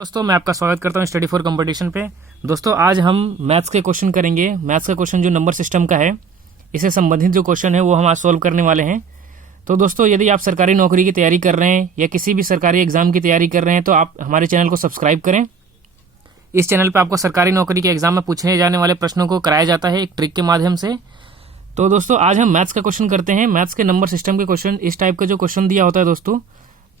दोस्तों मैं आपका स्वागत करता हूं स्टडी फॉर कंपटीशन पे। दोस्तों आज हम मैथ्स के क्वेश्चन करेंगे। मैथ्स का क्वेश्चन जो नंबर सिस्टम का है, इससे संबंधित जो क्वेश्चन है वो हम आज सॉल्व करने वाले हैं। तो दोस्तों यदि आप सरकारी नौकरी की तैयारी कर रहे हैं या किसी भी सरकारी एग्जाम की तैयारी कर रहे हैं तो आप हमारे चैनल को सब्सक्राइब करें। इस चैनल पर आपको सरकारी नौकरी के एग्जाम में पूछे जाने वाले प्रश्नों को कराया जाता है एक ट्रिक के माध्यम से। तो दोस्तों आज हम मैथ्स का क्वेश्चन करते हैं। मैथ्स के नंबर सिस्टम के क्वेश्चन, इस टाइप का जो क्वेश्चन दिया होता है दोस्तों,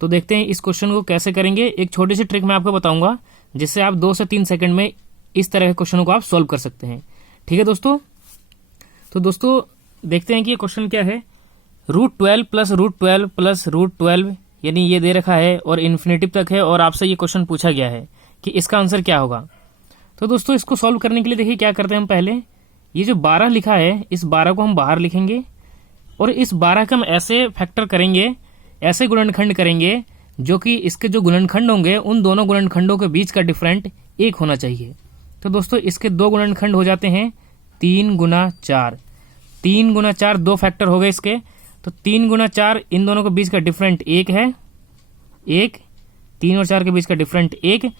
तो देखते हैं इस क्वेश्चन को कैसे करेंगे। एक छोटी सी ट्रिक मैं आपको बताऊंगा जिससे आप 2 से 3 सेकंड में इस तरह के क्वेश्चनों को आप सॉल्व कर सकते हैं। ठीक है दोस्तों, तो दोस्तों देखते हैं कि ये क्वेश्चन क्या है। √12 प्लस √12 प्लस √12 यानी ये दे रखा है और इन्फिनेटिव तक है और आपसे ये क्वेश्चन पूछा गया है कि इसका आंसर क्या होगा। तो दोस्तों इसको सॉल्व करने के लिए देखिए क्या करते हैं हम। पहले ये जो 12 लिखा है, इस 12 को हम बाहर लिखेंगे और इस 12 का हम ऐसे फैक्टर करेंगे, ऐसे गुणनखंड करेंगे जो कि इसके जो गुणनखंड होंगे उन दोनों गुणनखंडों के बीच का डिफरेंट 1 होना चाहिए। तो दोस्तों इसके 2 गुणनखंड हो जाते हैं 3 गुना 4। 3 गुना 4 2 फैक्टर हो गए इसके, तो 3 गुना 4 इन दोनों के बीच का डिफरेंट 1 है। 1 3 और 4 के बीच का डिफरेंट 1।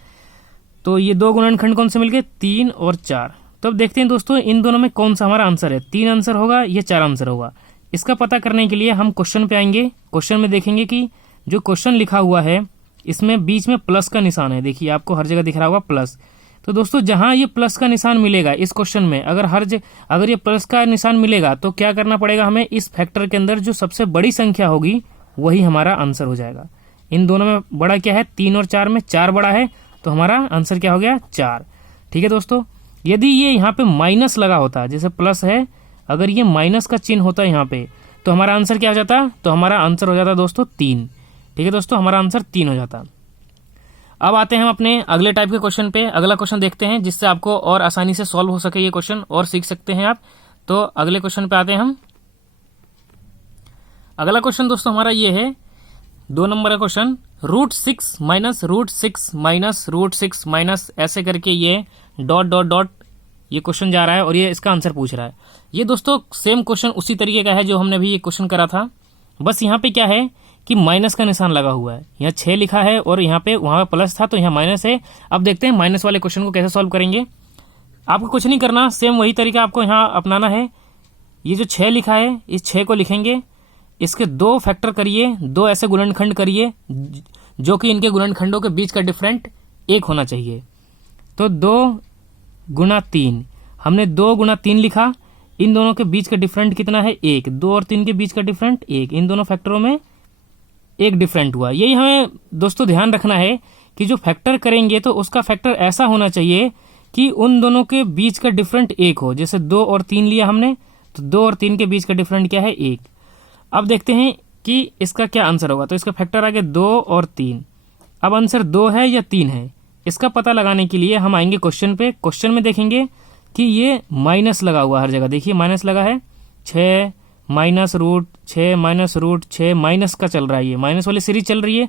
तो ये 2 गुणनखंड कौन से मिल गए, 3 और 4। तो अब देखते हैं दोस्तों इन दोनों में कौन सा हमारा आंसर है। 3 आंसर होगा या 4 आंसर होगा। इसका पता करने के लिए हम क्वेश्चन पे आएंगे। क्वेश्चन में देखेंगे कि जो क्वेश्चन लिखा हुआ है इसमें बीच में प्लस का निशान है। देखिए आपको हर जगह दिख रहा होगा प्लस। तो दोस्तों जहां ये प्लस का निशान मिलेगा इस क्वेश्चन में, अगर ये प्लस का निशान मिलेगा तो क्या करना पड़ेगा हमें, इस फैक्टर के अंदर जो सबसे बड़ी संख्या होगी वही हमारा आंसर हो जाएगा। इन दोनों में बड़ा क्या है, 3 और 4 में 4 बड़ा है, तो हमारा आंसर क्या हो गया, 4। ठीक है दोस्तों, यदि ये यहाँ पे माइनस लगा होता, जैसे प्लस है, अगर ये माइनस का चिन्ह होता है यहाँ पे, तो हमारा आंसर क्या हो जाता, तो हमारा आंसर हो जाता दोस्तों 3। ठीक है दोस्तों, हमारा आंसर 3 हो जाता। अब आते हैं हम अपने अगले टाइप के क्वेश्चन पे। अगला क्वेश्चन देखते हैं जिससे आपको और आसानी से सॉल्व हो सके ये क्वेश्चन और सीख सकते हैं आप। तो अगले क्वेश्चन पे आते हैं हम। अगला क्वेश्चन दोस्तों हमारा ये है 2 नंबर का क्वेश्चन। √6 माइनस √6 माइनस √6 माइनस ऐसे करके ये डॉट डॉट डॉट ये क्वेश्चन जा रहा है और ये इसका आंसर पूछ रहा है। ये दोस्तों सेम क्वेश्चन उसी तरीके का है जो हमने भी ये क्वेश्चन करा था, बस यहाँ पे क्या है कि माइनस का निशान लगा हुआ है। यहाँ 6 लिखा है और यहाँ पे वहां पे प्लस था तो यहाँ माइनस है। अब देखते हैं माइनस वाले क्वेश्चन को कैसे सॉल्व करेंगे। आपको कुछ नहीं करना, सेम वही तरीका आपको यहाँ अपनाना है। ये जो 6 लिखा है इस 6 को लिखेंगे, इसके 2 फैक्टर करिए, 2 ऐसे गुणनखंड करिए जो कि इनके गुणनखंडों के बीच का डिफरेंट 1 होना चाहिए। तो 2 गुना 3, हमने 2 गुना 3 लिखा। इन दोनों के बीच का डिफरेंट कितना है, 1। 2 और 3 के बीच का डिफरेंट 1। इन दोनों फैक्टरों में 1 डिफरेंट हुआ। यही हमें दोस्तों ध्यान रखना है कि जो फैक्टर करेंगे तो उसका फैक्टर ऐसा होना चाहिए कि उन दोनों के बीच का डिफरेंट 1 हो। जैसे 2 और 3 लिया हमने, तो 2 और 3 के बीच का डिफरेंट क्या है, 1। अब देखते हैं कि इसका क्या आंसर होगा। तो इसका फैक्टर आ गया 2 और 3। अब आंसर 2 है या 3 है, इसका पता लगाने के लिए हम आएंगे क्वेश्चन पे। क्वेश्चन में देखेंगे कि ये माइनस लगा हुआ, हर जगह देखिए माइनस लगा है। 6 माइनस √6 माइनस √6 माइनस का चल रहा है, ये माइनस वाली सीरीज चल रही है।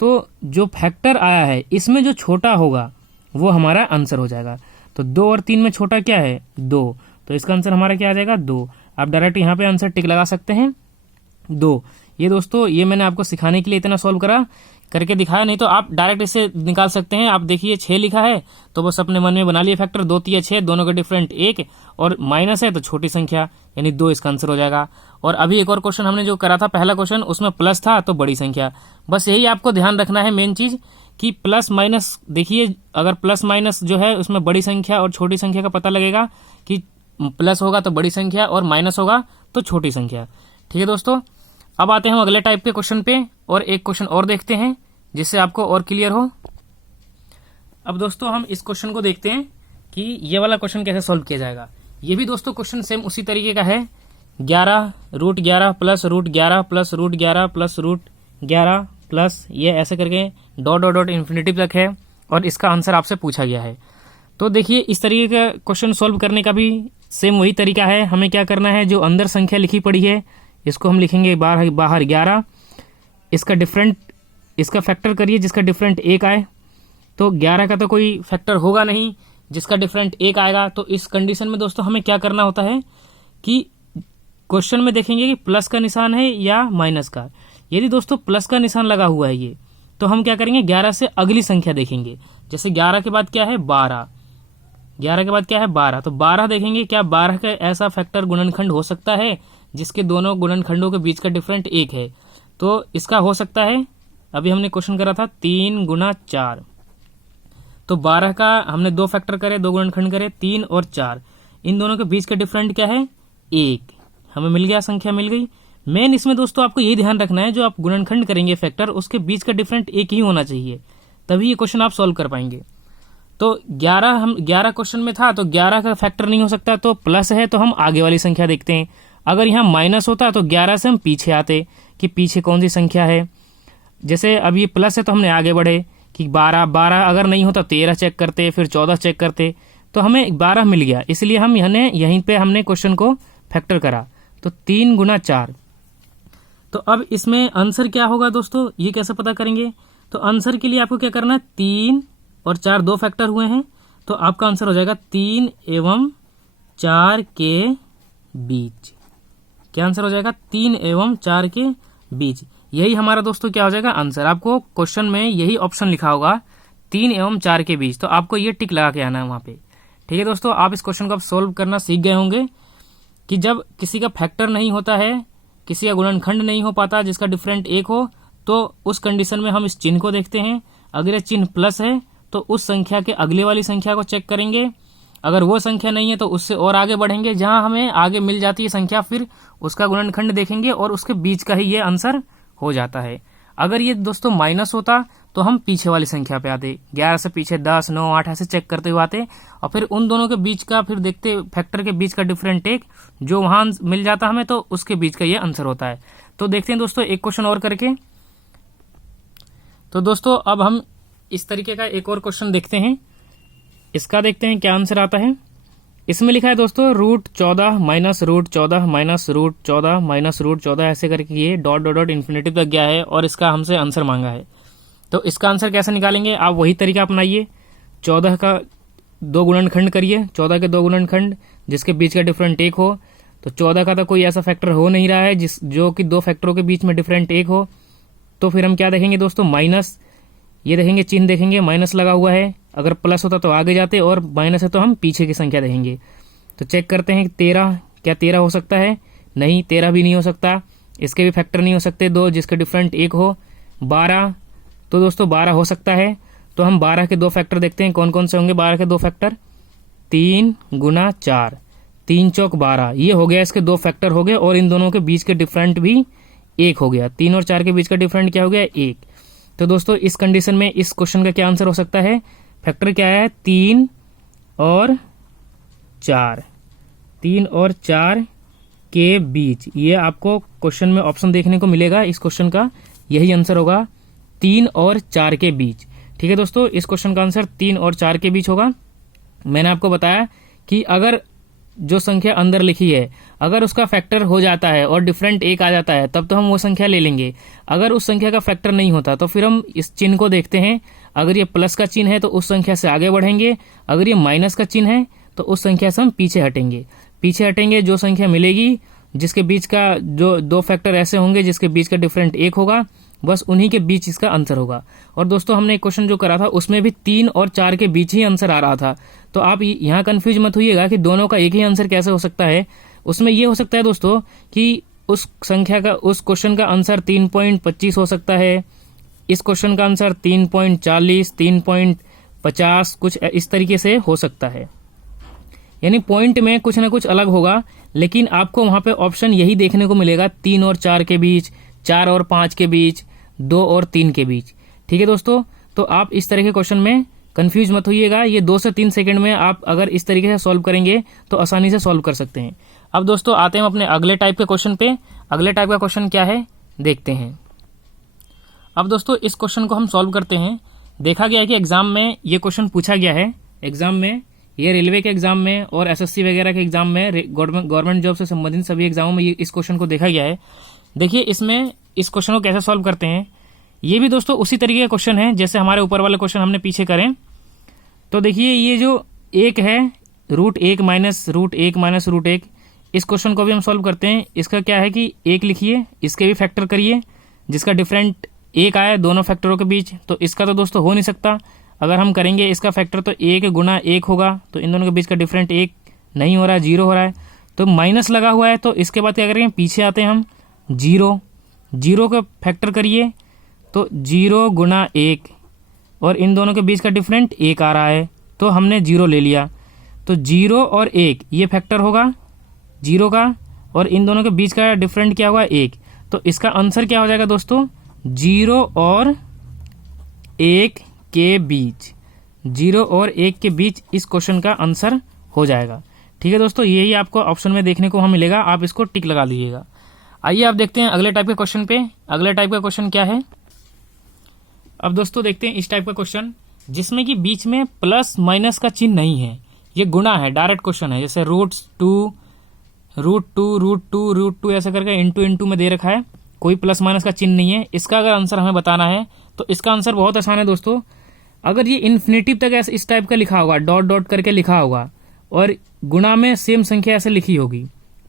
तो जो फैक्टर आया है इसमें जो छोटा होगा वो हमारा आंसर हो जाएगा। तो 2 और 3 में छोटा क्या है, 2। तो इसका आंसर हमारा क्या आ जाएगा, 2। आप डायरेक्ट यहाँ पे आंसर टिक लगा सकते हैं 2। ये दोस्तों ये मैंने आपको सिखाने के लिए इतना सॉल्व करके दिखाया, नहीं तो आप डायरेक्ट इसे निकाल सकते हैं। आप देखिए 6 लिखा है तो बस अपने मन में बना लिए फैक्टर, 2 3 6, दोनों का डिफरेंट 1 और माइनस है तो छोटी संख्या यानी 2, इसका आंसर हो जाएगा। और अभी एक और क्वेश्चन हमने जो करा था पहला क्वेश्चन, उसमें प्लस था तो बड़ी संख्या। बस यही आपको ध्यान रखना है मेन चीज कि प्लस माइनस, देखिए अगर प्लस माइनस जो है उसमें बड़ी संख्या और छोटी संख्या का पता लगेगा कि प्लस होगा तो बड़ी संख्या और माइनस होगा तो छोटी संख्या। ठीक है दोस्तों, अब आते हैं हम अगले टाइप के क्वेश्चन पे और एक क्वेश्चन और देखते हैं जिससे आपको और क्लियर हो। अब दोस्तों हम इस क्वेश्चन को देखते हैं कि ये वाला क्वेश्चन कैसे सॉल्व किया जाएगा। ये भी दोस्तों क्वेश्चन सेम उसी तरीके का है। 11 √11 प्लस √11 प्लस √11 प्लस √11 प्लस ये ऐसे करके डॉट डॉट डॉट इन्फिनिटी तक है और इसका आंसर आपसे पूछा गया है। तो देखिए इस तरीके का क्वेश्चन सॉल्व करने का भी सेम वही तरीका है। हमें क्या करना है, जो अंदर संख्या लिखी पड़ी है इसको हम लिखेंगे बाहर 11। इसका डिफरेंट, इसका फैक्टर करिए जिसका डिफरेंट 1 आए। तो 11 का तो कोई फैक्टर होगा नहीं जिसका डिफरेंट 1 आएगा। तो इस कंडीशन में दोस्तों हमें क्या करना होता है कि क्वेश्चन में देखेंगे कि प्लस का निशान है या माइनस का। यदि दोस्तों प्लस का निशान लगा हुआ है ये, तो हम क्या करेंगे, 11 से अगली संख्या देखेंगे। जैसे 11 के बाद क्या है, 12, 11 के बाद क्या है, 12, तो 12 देखेंगे, क्या 12 का ऐसा फैक्टर गुणनखंड हो सकता है जिसके दोनों गुणनखंडों के बीच का डिफरेंट 1 है। तो इसका हो सकता है, अभी हमने क्वेश्चन करा था 3 गुना 4, तो 12 का हमने 2 फैक्टर करे, 2 गुणनखंड करे, 3 और 4, इन दोनों के बीच का डिफरेंट क्या है, 1, हमें मिल गया, संख्या मिल गई। मेन इसमें दोस्तों आपको यही ध्यान रखना है, जो आप गुणनखंड करेंगे फैक्टर, उसके बीच का डिफरेंट 1 ही होना चाहिए, तभी ये क्वेश्चन आप सॉल्व कर पाएंगे। तो 11 क्वेश्चन में था, तो 11 का फैक्टर नहीं हो सकता, तो प्लस है तो हम आगे वाली संख्या देखते हैं। अगर यहाँ माइनस होता तो 11 से हम पीछे आते कि पीछे कौन सी संख्या है। जैसे अब ये प्लस है तो हमने आगे बढ़े कि 12 अगर नहीं होता 13 चेक करते, फिर 14 चेक करते, तो हमें 12 मिल गया, इसलिए हम यहीं पे हमने क्वेश्चन को फैक्टर करा, तो 3 गुना 4। तो अब इसमें आंसर क्या होगा दोस्तों, ये कैसे पता करेंगे, तो आंसर के लिए आपको क्या करना है, 3 और 4 2 फैक्टर हुए हैं, तो आपका आंसर हो जाएगा 3 एवं 4 के बीच। क्या आंसर हो जाएगा, 3 एवं 4 के बीच। यही हमारा दोस्तों क्या हो जाएगा आंसर। आपको क्वेश्चन में यही ऑप्शन लिखा होगा, 3 एवं 4 के बीच, तो आपको ये टिक लगा के आना है वहां पे। ठीक है दोस्तों, आप इस क्वेश्चन को आप सोल्व करना सीख गए होंगे कि जब किसी का फैक्टर नहीं होता है, किसी का गुणनखंड नहीं हो पाता जिसका डिफरेंट 1 हो, तो उस कंडीशन में हम इस चिन्ह को देखते हैं। अगर ये चिन्ह प्लस है तो उस संख्या के अगले वाली संख्या को चेक करेंगे, अगर वो संख्या नहीं है तो उससे और आगे बढ़ेंगे, जहां हमें आगे मिल जाती है संख्या, फिर उसका गुणनखंड देखेंगे और उसके बीच का ही ये आंसर हो जाता है। अगर ये दोस्तों माइनस होता तो हम पीछे वाली संख्या पे आते, 11 से पीछे 10, 9, 8 ऐसे चेक करते हुए आते, और फिर उन दोनों के बीच का फिर देखते, फैक्टर के बीच का डिफरेंट 1 जो वहां मिल जाता हमें, तो उसके बीच का ये आंसर होता है। तो देखते हैं दोस्तों एक क्वेश्चन और करके। तो दोस्तों अब हम इस तरीके का एक और क्वेश्चन देखते हैं, इसका देखते हैं क्या आंसर आता है। इसमें लिखा है दोस्तों √14 माइनस √14 माइनस √14 माइनस √14 ऐसे करके ये डॉट डॉट डॉट इन्फिनिटिव तक गया है, और इसका हमसे आंसर मांगा है। तो इसका आंसर कैसे निकालेंगे, आप वही तरीका अपनाइए, 14 का 2 गुणनखंड करिए, 14 के 2 गुणनखंड जिसके बीच का डिफरेंट 1 हो। तो 14 का तो कोई ऐसा फैक्टर हो नहीं रहा है जो कि 2 फैक्टरों के बीच में डिफरेंट 1 हो, तो फिर हम क्या देखेंगे दोस्तों, माइनस, ये देखेंगे चिन्ह देखेंगे, माइनस लगा हुआ है, अगर प्लस होता तो आगे जाते, और माइनस है तो हम पीछे की संख्या देखेंगे। तो चेक करते हैं 13, क्या 13 हो सकता है, नहीं 13 भी नहीं हो सकता, इसके भी फैक्टर नहीं हो सकते 2 जिसके डिफरेंट 1 हो। 12, तो दोस्तों 12 हो सकता है, तो हम 12 के 2 फैक्टर देखते हैं कौन कौन से होंगे 12 के 2 फैक्टर, 3 गुना 4, 3 चौक 12, ये हो गया, इसके 2 फैक्टर हो गए, और इन दोनों के बीच के डिफरेंट भी 1 हो गया, 3 और 4 के बीच का डिफरेंट क्या हो गया, 1। तो दोस्तों इस कंडीशन में इस क्वेश्चन का क्या आंसर हो सकता है, फैक्टर क्या है, 3 और 4, 3 और 4 के बीच, ये आपको क्वेश्चन में ऑप्शन देखने को मिलेगा। इस क्वेश्चन का यही आंसर होगा, 3 और 4 के बीच। ठीक है दोस्तों, इस क्वेश्चन का आंसर 3 और 4 के बीच होगा। मैंने आपको बताया कि अगर जो संख्या अंदर लिखी है, अगर उसका फैक्टर हो जाता है और डिफरेंट 1 आ जाता है, तब तो हम वो संख्या ले लेंगे। अगर उस संख्या का फैक्टर नहीं होता तो फिर हम इस चिन्ह को देखते हैं, अगर ये प्लस का चिन्ह है तो उस संख्या से आगे बढ़ेंगे, अगर ये माइनस का चिन्ह है तो उस संख्या से हम पीछे हटेंगे। जो संख्या मिलेगी जिसके बीच का जो 2 फैक्टर ऐसे होंगे जिसके बीच का डिफरेंट 1 होगा, बस उन्हीं के बीच इसका आंसर होगा। और दोस्तों हमने एक क्वेश्चन जो करा था उसमें भी 3 और 4 के बीच ही आंसर आ रहा था, तो आप यहाँ कंफ्यूज मत होइएगा कि दोनों का एक ही आंसर कैसे हो सकता है। उसमें ये हो सकता है दोस्तों कि उस संख्या का, उस क्वेश्चन का आंसर 3.25 हो सकता है, इस क्वेश्चन का आंसर 3.40, 3.50 कुछ इस तरीके से हो सकता है, यानी पॉइंट में कुछ ना कुछ अलग होगा, लेकिन आपको वहां पे ऑप्शन यही देखने को मिलेगा, 3 और 4 के बीच, 4 और 5 के बीच, 2 और 3 के बीच। ठीक है दोस्तों, तो आप इस तरह के क्वेश्चन में कंफ्यूज मत होइएगा, ये 2 से 3 सेकंड में आप अगर इस तरीके से सॉल्व करेंगे तो आसानी से सॉल्व कर सकते हैं। अब दोस्तों आते हैं अपने अगले टाइप के क्वेश्चन पे। अगले टाइप का क्वेश्चन क्या है देखते हैं। अब दोस्तों इस क्वेश्चन को हम सॉल्व करते हैं। देखा गया है कि एग्जाम में ये क्वेश्चन पूछा गया है, एग्जाम में, ये रेलवे के एग्जाम में और एसएससी वगैरह के एग्जाम में, गवर्नमेंट जॉब से संबंधित सभी एग्जामों में इस क्वेश्चन को देखा गया है। देखिए इसमें इस क्वेश्चन को कैसे सॉल्व करते हैं। ये भी दोस्तों उसी तरीके का क्वेश्चन है जैसे हमारे ऊपर वाले क्वेश्चन हमने पीछे करें। तो देखिए ये जो 1 है, √1 माइनस √1 माइनस √1, इस क्वेश्चन को भी हम सॉल्व करते हैं। इसका क्या है कि 1 लिखिए, इसके भी फैक्टर करिए जिसका डिफरेंट 1 आया दोनों फैक्टरों के बीच, तो इसका तो दोस्तों हो नहीं सकता। अगर हम करेंगे इसका फैक्टर तो 1 गुना 1 होगा, तो इन दोनों के बीच का डिफरेंट 1 नहीं हो रहा है, 0 हो रहा है, तो माइनस लगा हुआ है। तो इसके बाद क्या करेंगे, पीछे आते हैं हम, 0 का फैक्टर करिए तो 0 गुना 1, और इन दोनों के बीच का डिफरेंट 1 आ रहा है, तो हमने 0 ले लिया। तो 0 और 1 ये फैक्टर होगा 0 का, और इन दोनों के बीच का डिफरेंट क्या होगा, 1। तो इसका आंसर क्या हो जाएगा दोस्तों, 0 और 1 के बीच, 0 और 1 के बीच इस क्वेश्चन का आंसर हो जाएगा। ठीक है दोस्तों, यही आपको ऑप्शन में देखने को वहाँ मिलेगा, आप इसको टिक लगा लीजिएगा। आइए आप देखते हैं अगले टाइप के क्वेश्चन पे। अगले टाइप का क्वेश्चन क्या है, अब दोस्तों देखते हैं इस टाइप का क्वेश्चन जिसमें कि बीच में प्लस माइनस का चिन्ह नहीं है, ये गुणा है, डायरेक्ट क्वेश्चन है। जैसे √2 ऐसा करके इंटू में दे रखा है, कोई प्लस माइनस का चिन्ह नहीं है। इसका अगर आंसर हमें बताना है तो इसका आंसर बहुत आसान है दोस्तों। अगर ये इन्फिनिटिव तक ऐसे इस टाइप का लिखा होगा, डॉट डॉट करके लिखा होगा, और गुणा में सेम संख्या ऐसे लिखी होगी,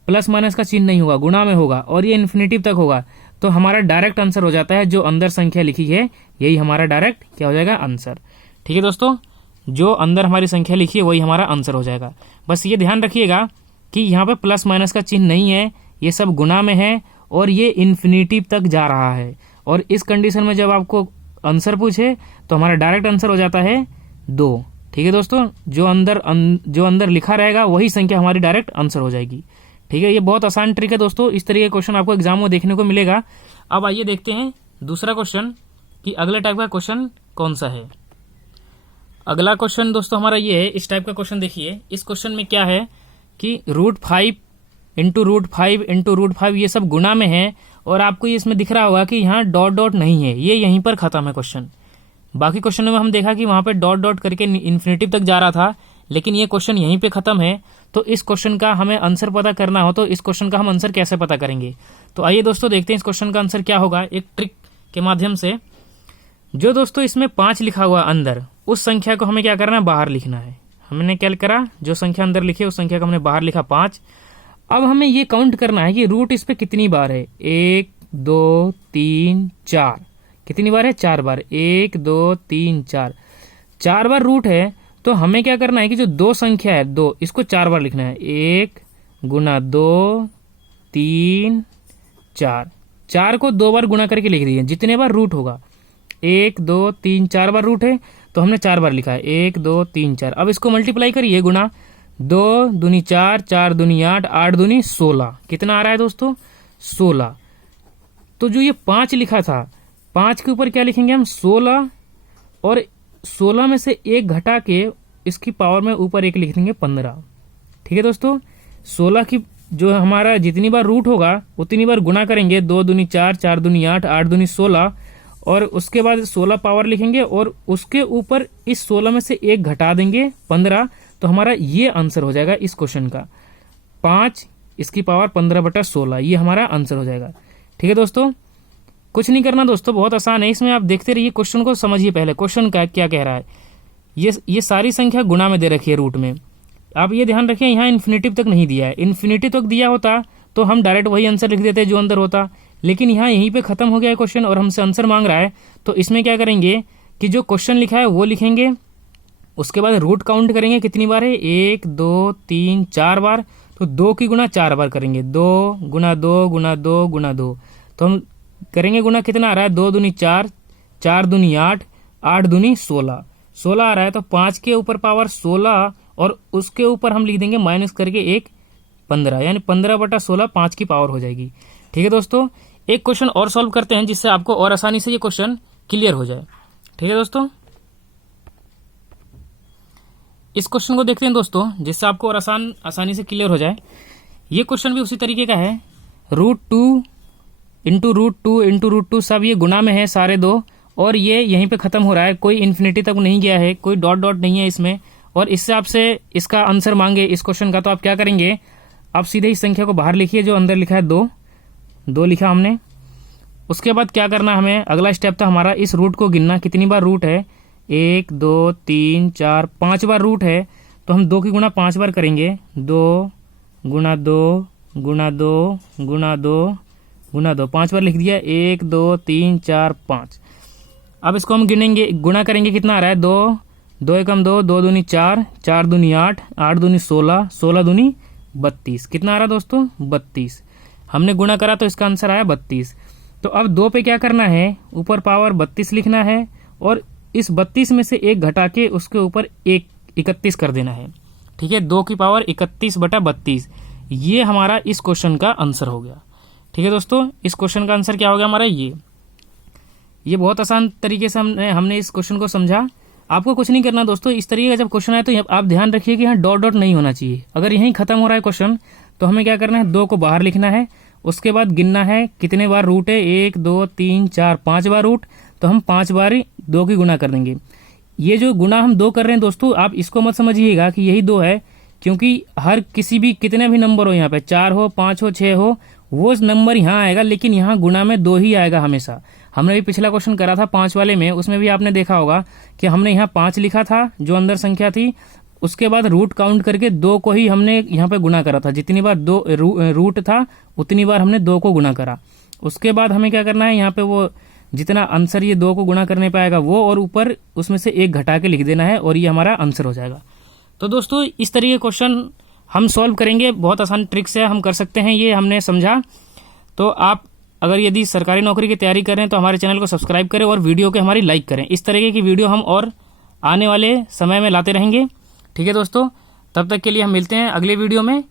प्लस माइनस का चिन्ह नहीं होगा, गुणा में होगा, और ये इन्फिनिटिव तक होगा, तो हमारा डायरेक्ट आंसर हो जाता है। जो अंदर संख्या लिखी है यही हमारा डायरेक्ट क्या हो जाएगा, आंसर। ठीक है दोस्तों, जो अंदर हमारी संख्या लिखी है वही हमारा आंसर हो जाएगा। बस ये ध्यान रखिएगा कि यहाँ पे प्लस माइनस का चिन्ह नहीं है, ये सब गुणा में है, और ये इन्फिनिटिव तक जा रहा है। और इस कंडीशन में जब आपको आंसर पूछे तो हमारा डायरेक्ट आंसर हो जाता है 2। ठीक है दोस्तों, जो अंदर लिखा रहेगा वही संख्या हमारी डायरेक्ट आंसर हो जाएगी। ठीक है, ये बहुत आसान ट्रिक है दोस्तों, इस तरीके का क्वेश्चन आपको एग्जाम में देखने को मिलेगा। अब आइए देखते हैं दूसरा क्वेश्चन कि अगले टाइप का क्वेश्चन कौन सा है। अगला क्वेश्चन दोस्तों हमारा ये है, इस टाइप का क्वेश्चन देखिए। इस क्वेश्चन में क्या है कि √5 इंटू √5 ये सब गुणा में है, और आपको ये इसमें दिख रहा होगा कि यहाँ डॉट डॉट नहीं है, ये यहीं पर खत्म है क्वेश्चन। बाकी क्वेश्चनों में हम देखा कि वहां पे डॉट डॉट करके इन्फिनिटिव तक जा रहा था, लेकिन ये क्वेश्चन यहीं पे खत्म है। तो इस क्वेश्चन का हमें आंसर पता करना हो तो इस क्वेश्चन का हम आंसर कैसे पता करेंगे, तो आइए दोस्तों देखते हैं इस क्वेश्चन का आंसर क्या होगा एक ट्रिक के माध्यम से। जो दोस्तों इसमें 5 लिखा हुआ अंदर, उस संख्या को हमें क्या करना है, बाहर लिखना है। हमने क्या करा, जो संख्या अंदर लिखी है उस संख्या को हमने बाहर लिखा 5। अब हमें ये काउंट करना है कि रूट इस पे कितनी बार है, 1 2 3 4, कितनी बार है, 4 बार, 1 2 3 4, 4 बार रूट है। तो हमें क्या करना है कि जो 2 संख्या है 2, इसको 4 बार लिखना है, 1 गुना 2 3 4, 4 को 2 बार गुणा करके लिख दिए, जितने बार रूट होगा, 1 2 3 4 बार रूट है तो हमने 4 बार लिखा है, 1 2 3 4। अब इसको मल्टीप्लाई करिए, गुना 2 दूनी 4, 4 दूनी 8, 8 दूनी 16, कितना आ रहा है दोस्तों, 16। तो जो ये 5 लिखा था, 5 के ऊपर क्या लिखेंगे हम, 16, और 16 में से 1 घटा के इसकी पावर में ऊपर 1 लिख देंगे, 15। ठीक है दोस्तों, 16 की जो हमारा जितनी बार रूट होगा उतनी बार गुना करेंगे, 2 दूनी 4, 4 दूनी 8, 8 दूनी 16, और उसके बाद 16 पावर लिखेंगे, और उसके ऊपर इस 16 में से 1 घटा देंगे, 15। तो हमारा ये आंसर हो जाएगा इस क्वेश्चन का, 5 इसकी पावर 15/16, ये हमारा आंसर हो जाएगा। ठीक है दोस्तों, कुछ नहीं करना दोस्तों, बहुत आसान है। इसमें आप देखते रहिए, क्वेश्चन को समझिए पहले, क्वेश्चन का क्या कह रहा है। ये सारी संख्या गुणा में दे रखी है रूट में। आप ये ध्यान रखें, यहाँ इन्फिनिटिव तक नहीं दिया है, इन्फिनिटिव तक दिया होता तो हम डायरेक्ट वही आंसर लिख देते जो अंदर होता, लेकिन यहाँ यहीं पे खत्म हो गया है क्वेश्चन और हमसे आंसर मांग रहा है। तो इसमें क्या करेंगे कि जो क्वेश्चन लिखा है वो लिखेंगे, उसके बाद रूट काउंट करेंगे कितनी बार है, 1 2 3 4 बार, तो 2 की गुणा 4 बार करेंगे, 2 गुना 2 गुना 2 गुना 2। तो हम करेंगे गुना, कितना आ रहा है, 2 दूनी 4, 4 दूनी 8, 8 दूनी 16, 16 आ रहा है। तो 5 के ऊपर पावर 16, और उसके ऊपर हम लिख देंगे माइनस करके 1 15, यानी 15/16 5 की पावर हो जाएगी। ठीक है दोस्तों, एक क्वेश्चन और सॉल्व करते हैं जिससे आपको और आसानी से ये क्वेश्चन क्लियर हो जाए। ठीक है दोस्तों, इस क्वेश्चन को देखते हैं दोस्तों, जिससे आपको और आसानी से क्लियर हो जाए। ये क्वेश्चन भी उसी तरीके का है, √2 इंटू √2 सब ये गुणा में है सारे 2, और ये यहीं पे खत्म हो रहा है, कोई इन्फिनिटी तक नहीं गया है, कोई डॉट डॉट नहीं है इसमें। और इससे आपसे इसका आंसर मांगे इस क्वेश्चन का, तो आप क्या करेंगे, आप सीधे इस संख्या को बाहर लिखिए, जो अंदर लिखा है 2 लिखा हमने। उसके बाद क्या करना, हमें अगला स्टेप था हमारा इस रूट को गिनना, कितनी बार रूट है, 1 2 3 4 5 बार रूट है। तो हम 2 की गुणा 5 बार करेंगे, 2 गुना 2 गुना 2 गुना 2 गुना 2, 5 बार लिख दिया, 1 2 3 4 5। अब इसको हम गिनेंगे, गुना करेंगे, कितना आ रहा है 2, 2 एकम 2, 2 दूनी 4, 4 दूनी 8, 8 दूनी 16, 16 दूनी 32। कितना आ रहा दोस्तों 32। हमने गुना करा तो इसका आंसर आया 32। तो अब 2 पे क्या करना है, ऊपर पावर 32 लिखना है और इस 32 में से 1 घटा के उसके ऊपर 31 कर देना है। ठीक है, 2 की पावर 31/32। ये हमारा इस क्वेश्चन का आंसर हो गया। ठीक है दोस्तों, इस क्वेश्चन का आंसर क्या हो गया हमारा ये बहुत आसान तरीके से हमने इस क्वेश्चन को समझा। आपको कुछ नहीं करना दोस्तों, इस तरीके का जब क्वेश्चन आए तो आप ध्यान रखिए कि यहाँ डॉट डॉट नहीं होना चाहिए। अगर यहीं खत्म हो रहा है क्वेश्चन तो हमें क्या करना है, 2 को बाहर लिखना है, उसके बाद गिनना है कितने बार रूट है, 1 2 3 4 5 बार रूट, तो हम 5 बार 2 की गुना कर देंगे। ये जो गुना हम 2 कर रहे हैं दोस्तों, आप इसको मत समझिएगा कि यही 2 है, क्योंकि हर किसी भी कितने भी नंबर हो, यहाँ पे 4 हो 5 हो 6 हो, वो नंबर यहाँ आएगा, लेकिन यहाँ गुना में 2 ही आएगा हमेशा। हमने भी पिछला क्वेश्चन करा था 5 वाले में, उसमें भी आपने देखा होगा कि हमने यहाँ 5 लिखा था जो अंदर संख्या थी, उसके बाद रूट काउंट करके 2 को ही हमने यहाँ पे गुना करा था। जितनी बार 2 रूट था उतनी बार हमने 2 को गुना करा। उसके बाद हमें क्या करना है, यहाँ पे वो जितना आंसर ये 2 को गुना करने पे आएगा वो, और ऊपर उसमें से 1 घटा के लिख देना है और ये हमारा आंसर हो जाएगा। तो दोस्तों इस तरीके क्वेश्चन हम सॉल्व करेंगे, बहुत आसान ट्रिक से हम कर सकते हैं, ये हमने समझा। तो आप अगर यदि सरकारी नौकरी की तैयारी कर रहे हैं तो हमारे चैनल को सब्सक्राइब करें और वीडियो को हमारी लाइक करें। इस तरीके की वीडियो हम और आने वाले समय में लाते रहेंगे। ठीक है दोस्तों, तब तक के लिए हम मिलते हैं अगले वीडियो में।